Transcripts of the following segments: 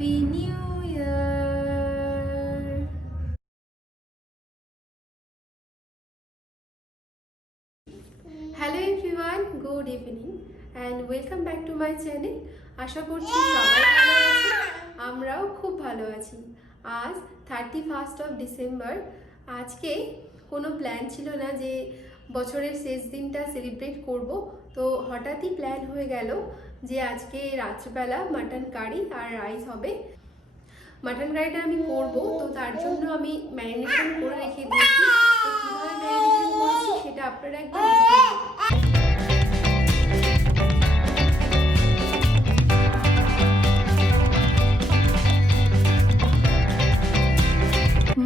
Happy new year. Hello everyone, good evening and welcome back to my channel. আশা করছি সবাই ভালো আছে, আমরাও খুব ভালো আছি। আজ 31 ডিসেম্বর। আজকে কোনো প্ল্যান ছিল না যে বছরের শেষ দিনটা সেলিব্রেট করব, তো হঠাৎই প্ল্যান হয়ে গেল যে আজকে রাত্রিবেলা মাটন কারি আর রাইস হবে। মাটন কারিটা আমি করব, তো তার জন্য আমি ম্যারিনেশন করে রেখে দিয়েছি। তো কীভাবে ম্যারিনেশন করেছি সেটা আপনারা একদম দেখে নিন।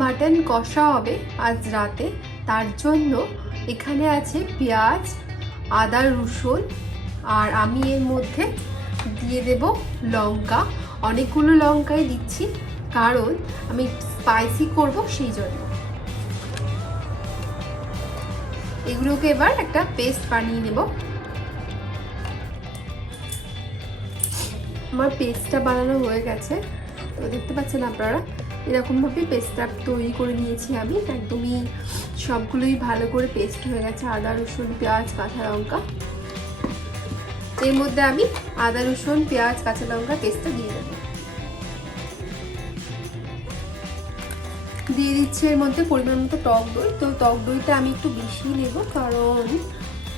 মাটন কষা হবে আজ রাতে, তার জন্য এখানে আছে পেঁয়াজ, আদা, রসুন, আর আমি এর মধ্যে দিয়ে দেব লঙ্কা। অনেকগুলো লঙ্কাই দিচ্ছি কারণ আমি স্পাইসি করব সেই জন্য। এগুলোকে এবার একটা পেস্ট বানিয়ে নেব। আমার পেস্টটা বানানো হয়ে গেছে, তো দেখতে পাচ্ছেন আপনারা এরকমভাবে পেস্টটা তৈরি করে নিয়েছি আমি। একদমই সবগুলোই ভালো করে পেস্ট হয়ে গেছে, আদা, রসুন, পেঁয়াজ, কাঁচা লঙ্কা। এর মধ্যে আমি আদা, রসুন, পেঁয়াজ, কাঁচা লঙ্কা পেস্টটা দিয়ে দেব। দিয়ে দিচ্ছি এর মধ্যে পরিমাণ মতো টক দই। তো টক দইটা আমি একটু বেশি নেব, কারণ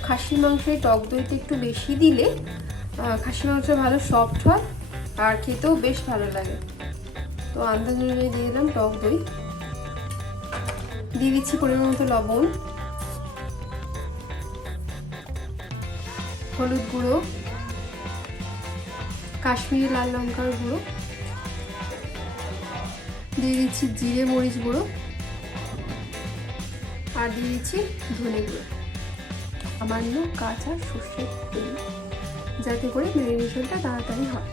খাসির মাংসে টক দইটা একটু বেশি দিলে খাসির মাংস ভালো সফট হয় আর খেতেও বেশ ভালো লাগে। তো আন্দাজ অনুযায়ী দিয়ে দিলাম টক দই। দিয়ে দিচ্ছি পরিমাণ মতো লবণ, হলুদ গুঁড়ো, কাশ্মীরি লাল লঙ্কার গুঁড়ো, দিয়ে দিচ্ছি জিরে মরিচ গুঁড়ো, আর দিয়ে দিচ্ছি ধনে গুঁড়ো, সামান্য কাঁচা সর্ষের তেল, যাতে করে ম্যারিনেশনটা তাড়াতাড়ি হয়।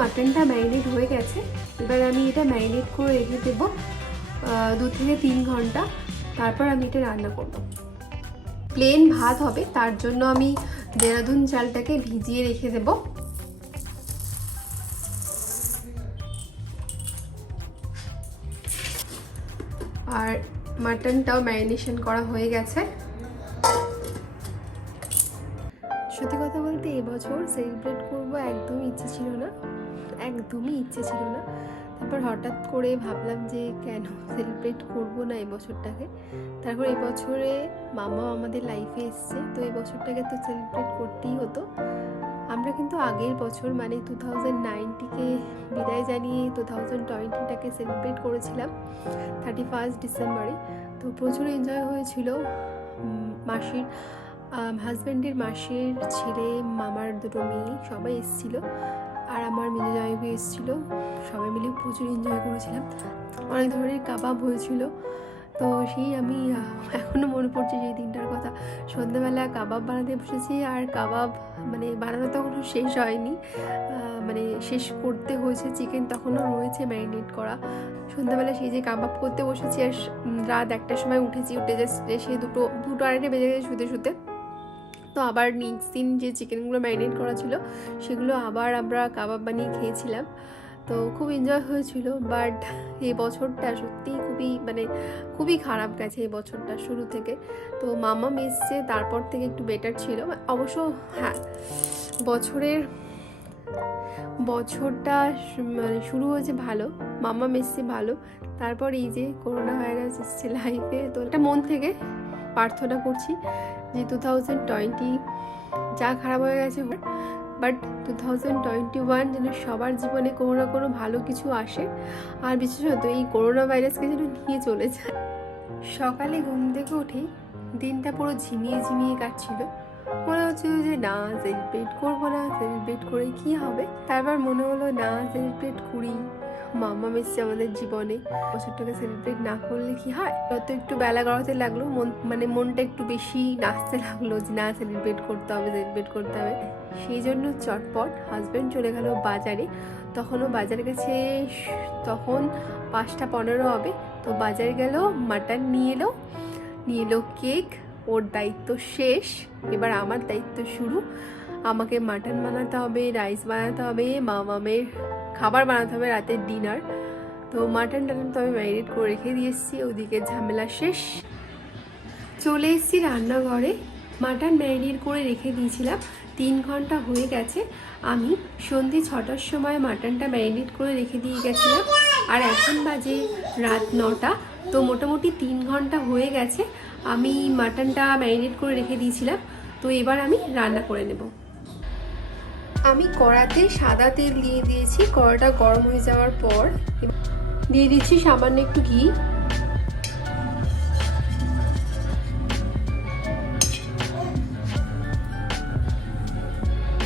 মাটনটা ম্যারিনেট হয়ে গেছে, এবার আমি এটা ম্যারিনেট করে রেখে দেবো 2 থেকে 3 ঘন্টা। তারপর আমি এটা রান্না করব। প্লেন ভাত হবে, তার জন্য আমি দেরাদুন চালটাকে ভিজিয়ে রেখে দেব। আর মাটনটাও ম্যারিনেশন করা হয়ে গেছে। সত্যি কথা বলতে এবছর সেলিব্রেট করব একদমই ইচ্ছে ছিল না, একদমই ইচ্ছে ছিল না। তারপর হঠাৎ করে ভাবলাম যে কেন সেলিব্রেট করব না এই বছরটাকে। তারপর এই বছরে মামা আমাদের লাইফে এসছে, তো এই বছরটাকে তো সেলিব্রেট করতেই হতো। আমরা কিন্তু আগের বছর মানে 2019কে বিদায় জানিয়ে 2020টাকে সেলিব্রেট করেছিলাম 31 ডিসেম্বরে। তো প্রচুর এনজয় হয়েছিল। মাসির হাজব্যান্ডের মাসির ছেলে, মামার দুটো মেয়ে সবাই এসেছিলো, আর আমার মেজো জামাইবাবু এসেছিলো। সবাই মিলে প্রচুর এনজয় করেছিলাম। অনেক ধরনের কাবাব হয়েছিল। তো সেই আমি এখনও মনে পড়ছে সেই দিনটার কথা। সন্ধ্যাবেলা কাবাব বানাতে বসেছি, আর কাবাব মানে বানানো তখনও শেষ হয়নি, মানে শেষ করতে হয়েছে। চিকেন তখনও রয়েছে ম্যারিনেট করা। সন্ধ্যাবেলা সেই যে কাবাব করতে বসেছি, আর রাত 1টার সময় উঠেছি। উঠে জাস্ট এসে দুটো আড়াইটে বেজে গেছে শুতে শুতে। তো আবার নেক্সট দিন যে চিকেনগুলো ম্যারিনেট করা ছিল সেগুলো আবার আমরা কাবাব বানিয়ে খেয়েছিলাম। তো খুব এনজয় হয়েছিল। বাট এই বছরটা সত্যিই খুবই খারাপ গেছে এই বছরটা শুরু থেকে। তো মামা এসছে, তারপর থেকে একটু বেটার ছিল অবশ্য। হ্যাঁ, বছরটা মানে শুরু হয়েছে ভালো, মামা এসছে ভালো। তারপর এই যে করোনা ভাইরাস এসছে লাইফে, তো এটা মন থেকে প্রার্থনা করছি যে 2020 যা খারাপ হয়ে গেছে, বাট 2021 যেন সবার জীবনে কোনো না কোনো ভালো কিছু আসে, আর বিশেষত এই করোনা ভাইরাসকে যেন নিয়ে চলে যায়। সকালে ঘুম থেকে উঠেই দিনটা পুরো ঝিমিয়ে ঝিমিয়ে কাটছিল। মনে হচ্ছিল যে না, সেলিব্রেট করবো না, সেলিব্রেট করে কি হবে। তারপর মনে হলো না, সেলিব্রেট করি। মামা এসছে আমাদের জীবনে, বছরটাকে সেলিব্রেট না করলে কি হয়। যত একটু বেলা গড়াতে লাগলো মনটা একটু বেশি নাচতে লাগলো যে না সেলিব্রেট করতে হবে, সেলিব্রেট করতে হবে। সেই জন্য চটপট হাজব্যান্ড চলে গেল বাজারে। তখনও বাজার গেছে, তখন 5:15 হবে। তো বাজারে গেল, মাটন নিয়ে এলো কেক। ওর দায়িত্ব শেষ, এবার আমার দায়িত্ব শুরু। আমাকে মাটন বানাতে হবে, রাইস বানাতে হবে, মামামের খাবার বানাতে হবে, রাতের ডিনার। তো মাটন তো আমি ম্যারিনেট করে রেখে দিয়ে এসেছি, ওদিকে ঝামেলা শেষ। চলে এসেছি রান্নাঘরে। মাটন ম্যারিনেট করে রেখে দিয়েছিলাম, 3 ঘন্টা হয়ে গেছে। আমি সন্ধ্যে 6টার সময় মাটনটা ম্যারিনেট করে রেখে দিয়ে গেছিলাম, আর এখন বাজে রাত 9টা। তো মোটামুটি 3 ঘন্টা হয়ে গেছে আমি মাটনটা ম্যারিনেট করে রেখে দিয়েছিলাম। তো এবার আমি রান্না করে নেব। আমি কড়াতে সাদা তেল দিয়ে দিয়েছি। কড়াটা গরম হয়ে যাওয়ার পর দিয়ে দিচ্ছি সামান্য একটু ঘি।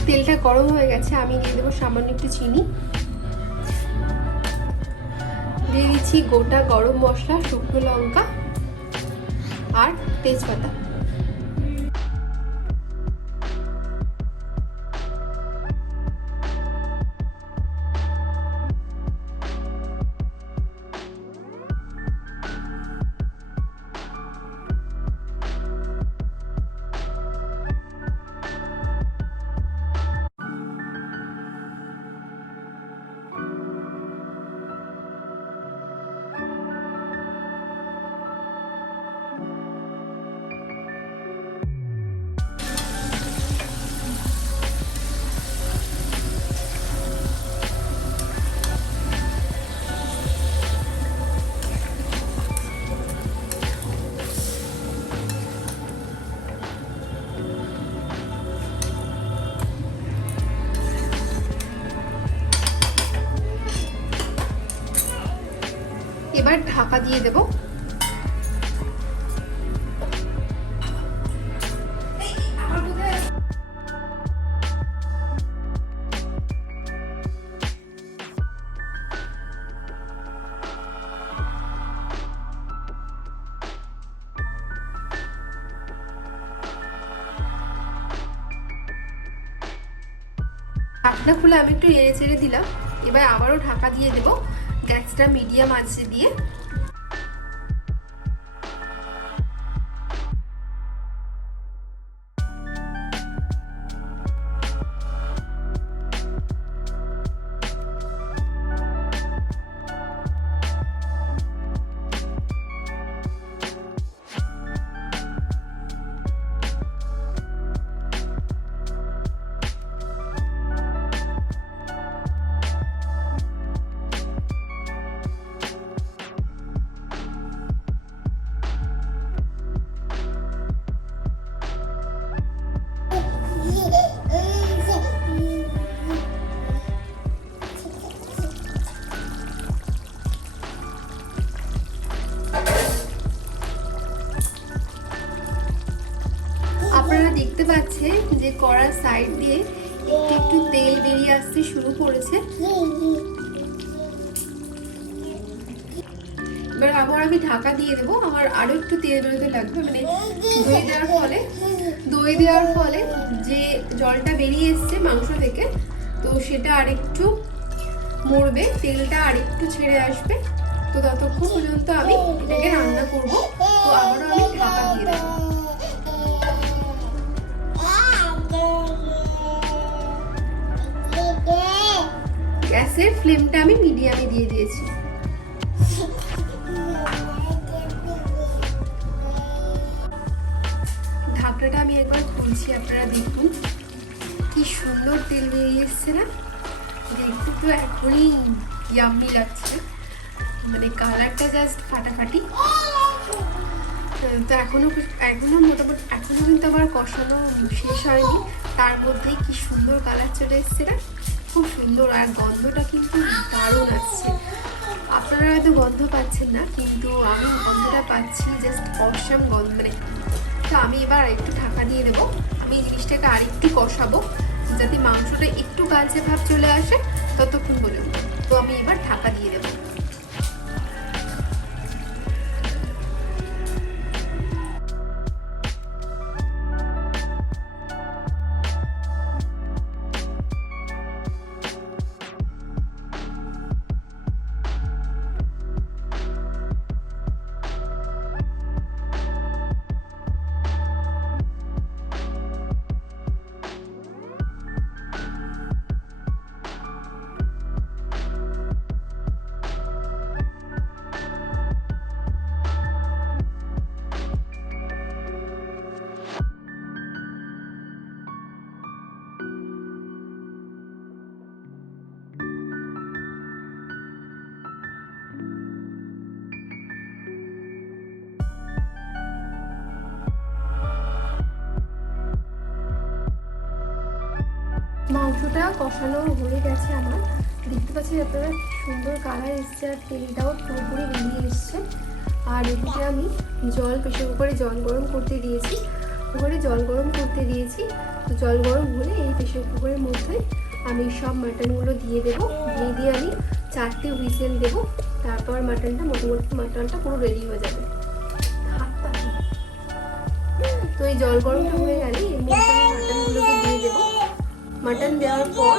তেলটা গরম হয়ে গেছে, আমি দিয়ে দেবো সামান্য একটু চিনি। দিয়ে দিচ্ছি গোটা গরম মশলা, শুকনো লঙ্কা আর তেজপাতা। এবার ঢাকা দিয়ে দেব। ঢাকনা খুলে আমি একটু নেড়ে চেড়ে দিলাম। এবার আবারও ঢাকা দিয়ে দেব, গ্যাসটা মিডিয়াম আঁচে দিয়ে। আপনারা দেখতে পাচ্ছেন যে কড়ার সাইড দিয়ে একটু একটু তেল বেরিয়ে আসতে শুরু করেছে। এবার আবার আমি ঢাকা দিয়ে দেবো। আমার আরো একটু তেল বেরোতে লাগবে, মানে দই দেওয়ার ফলে যে জলটা বেরিয়ে এসছে মাংস থেকে, তো সেটা আরেকটু মরবে, তেলটা আরেকটু ছেড়ে আসবে। তো ততক্ষণ পর্যন্ত আমি এটাকে রান্না করব। তো আবারও আমি ঢাকা দিয়ে দেবো। গ্যাসের ফ্লেমটা আমি মিডিয়ামে দিয়ে দিয়েছি। ঢাকনাটা আমি একবার খুলছি, আপনারা দেখুন কি সুন্দর তেল বেরিয়ে এসছে না। দেখতে তো এখনই ইয়াম্মি লাগছে, মানে কালারটা জাস্ট ফাটাফাটি। তো এখনো মোটামুটি এখনো কিন্তু আবার কষানো শেষ হয়নি, তার মধ্যেই কি সুন্দর কালার চলে এসছে না, খুব সুন্দর। আর গন্ধটা কিন্তু দারুণ আসছে। আপনারা হয়তো গন্ধ পাচ্ছেন না, কিন্তু আমি গন্ধটা পাচ্ছি, জাস্ট অসাম গন্ধ। মানে তো আমি এবার আরেকটু ঢাকা দিয়ে দেবো। আমি এই জিনিসটাকে আরেকটু কষাবো, যাতে মাংসটা একটু কালচে ভাব চলে আসে ততক্ষণ পর্যন্ত। তো আমি এবার ঢাকা দিয়ে দেবো। মাংসটা কষানো হয়ে গেছে আমার, দেখতে পাচ্ছি আপনারা সুন্দর কালার এসছে আর তেলটাও পুরোপুরি বেরিয়ে এসছে। আর এদিকে আমি প্রেশার কুকারে জল গরম করতে দিয়েছি, তো জল গরম হলে এই প্রেশার কুকারের মধ্যে আমি সব মাটনগুলো দিয়ে দেবো, দিয়ে আমি 4টে হুইসেল দেবো। তারপর মাটনটা পুরো রেডি হয়ে যাবে। তো এই জল গরমটা হয়ে গেলে এর মধ্যে আমি মাটনগুলোকে দিয়ে দেবো। মাটন দেওয়ার পর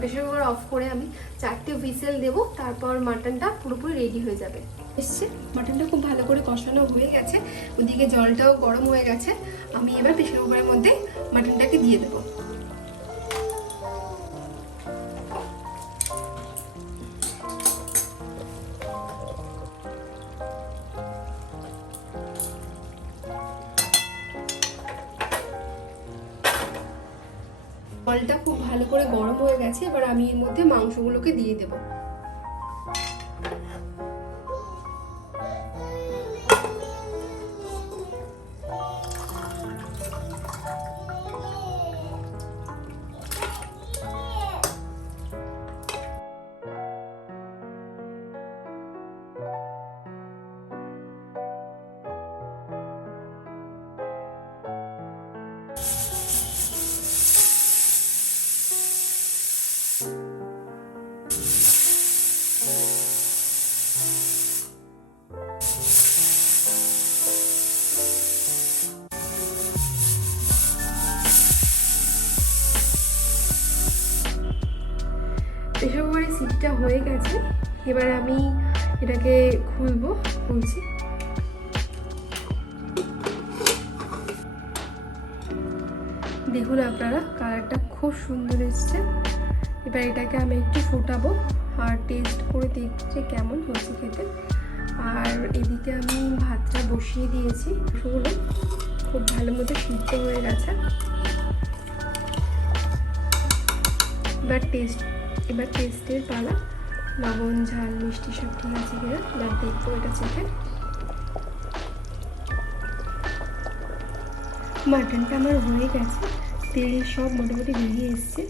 প্রেশার কুকার অফ করে আমি 4টে হুইসেল দেবো, তারপর মাটনটা পুরোপুরি রেডি হয়ে যাবে। এসছে মাটনটা খুব ভালো করে কষানো হয়ে গেছে, ওদিকে জলটাও গরম হয়ে গেছে। আমি এবার প্রেশার কুকারের মধ্যে মাটনটাকে দিয়ে দেবো। জলটা খুব ভালো করে গরম হয়ে গেছে, এবার আমি এর মধ্যে মাংসগুলোকে দিয়ে দেবো। প্রেশার কুকারের সিটিটা হয়ে গেছে, এবার আমি এটাকে খুলছি। দেখুন আপনারা কালারটা খুব সুন্দর এসছে। এবার এটাকে আমি একটু ফোটাবো আর টেস্ট করে দেখছি কেমন হচ্ছে খেতে। আর এদিকে আমি ভাতটা বসিয়ে দিয়েছি, মাংসগুলো খুব ভালো মতো সিদ্ধ হয়ে গেছে। এবার টেস্টের পালা, লবণ ঝাল মিষ্টি সব ঠিক আছে কিনা এবার দেখবো এটা চেখে। মাটনটা আমার হয়ে গেছে, তেল সব মোটামুটি বেরিয়ে এসছে।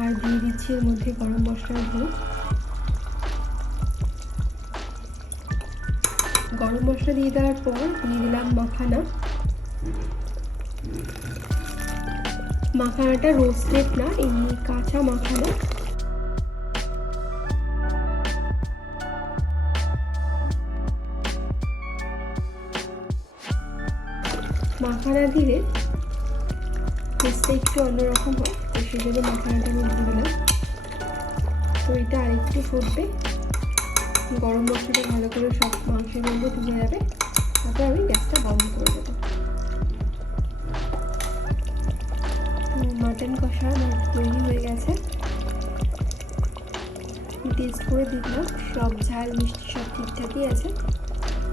আর দিয়ে দিচ্ছি এর মধ্যে গরম মশলার গুঁড়ো। গরম মশলা দিয়ে দেওয়ার পর দিয়ে দিলাম মাখানাটা রোস্টেড না, এমনি কাঁচা মাখানা। মাখানা দিলে টেস্টটা একটু অন্যরকম হয়, তো সেই জন্য মাখানাটা আমি দিয়ে দিলাম। তো এটা আরেকটু ফুটবে, গরম মশলাটা ভালো করে সব মাংসের মধ্যে তুলে যাবে, তারপর আমি গ্যাসটা বন্ধ করে দেবো। মাটন কষা আমার তৈরি হয়ে গেছে। টেস্ট করে দেখলাম সব ঝাল মিষ্টি সব ঠিকঠাকই আছে,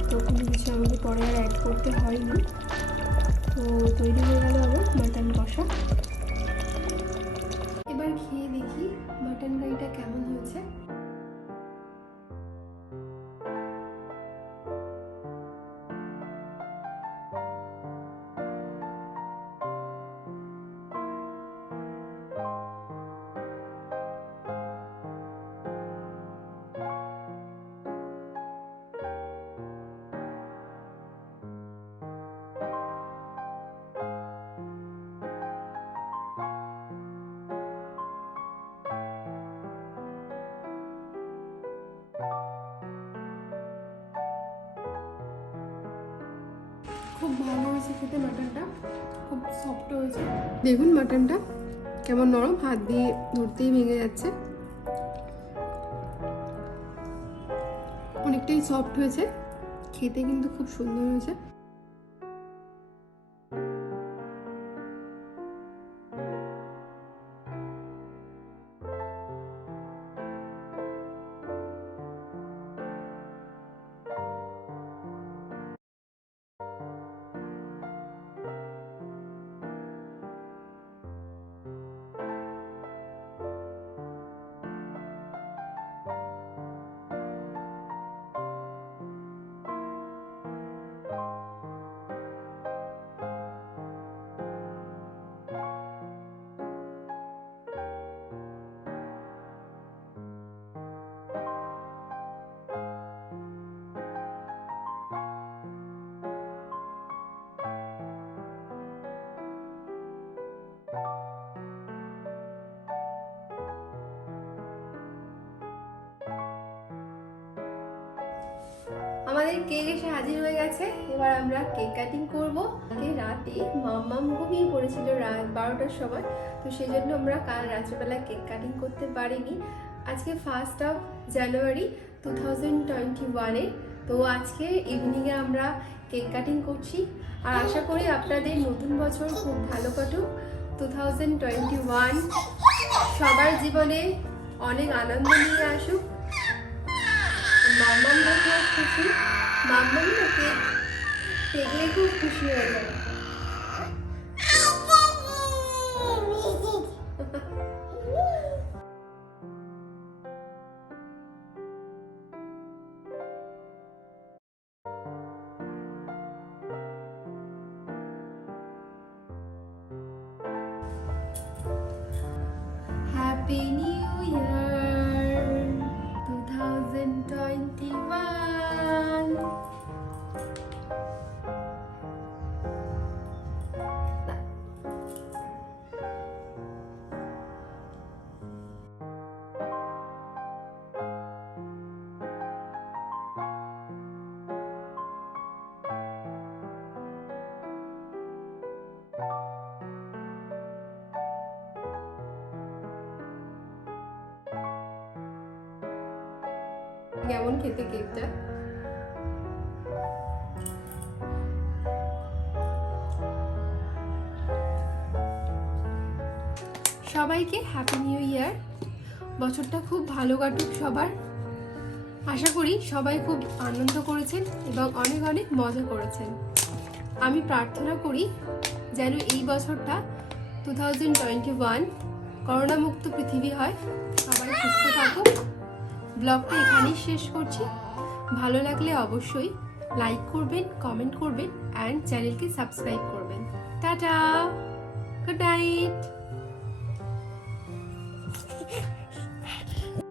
তো কোনো কিছু আমাকে পরে আর অ্যাড করতে হয়নি। তো তৈরি হয়ে গেল আমার মাটন কষা। এবার খেয়ে দেখি মাটন কারিটা কেমন হয়েছে। খুব ভালো হয়েছে খেতে মাটনটা, খুব সফট হয়েছে। দেখুন মাটনটা কেমন নরম, হাত দিয়ে ধরতেই ভেঙে যাচ্ছে। অনেকটাই সফট হয়েছে, খেতে কিন্তু খুব সুন্দর হয়েছে। আমাদের কেক এসে হাজির হয়ে গেছে। এবার আমরা কেক কাটিং করবো। রাতে মাম্মাম ঘুমিয়ে পড়েছিল রাত 12টার সময়, তো সেই জন্য আমরা কাল রাত্রেবেলা কেক কাটিং করতে পারিনি। আজকে 1 জানুয়ারি 2021 তো আজকে ইভিনিংয়ে আমরা কেক কাটিং করছি। আর আশা করি আপনাদের নতুন বছর খুব ভালো কাটুক। 2021 সবার জীবনে অনেক আনন্দ নিয়ে আসুক। মাম্মাম দেখে খুশি, মাম্মাম দেখে দেখলে খুব খুশি হয়ে যাবে। হ্যাপি নিউ ইয়ার 2021। কেমন খেতে কেকটা? সবাইকে হ্যাপি নিউ ইয়ার। বছরটা খুব ভালো কাটুক সবার। আশা করি সবাই খুব আনন্দ করেছেন এবং অনেক অনেক মজা করেছেন। আমি প্রার্থনা করি যেন এই বছরটা 2021 করোনা মুক্ত পৃথিবী হয়। সবাই সুস্থ থাকুক। ব্লগটা এখানেই শেষ করছি। ভালো লাগলে অবশ্যই লাইক করবেন, কমেন্ট করবেন অ্যান্ড চ্যানেলকে সাবস্ক্রাইব করবেন। টাটা।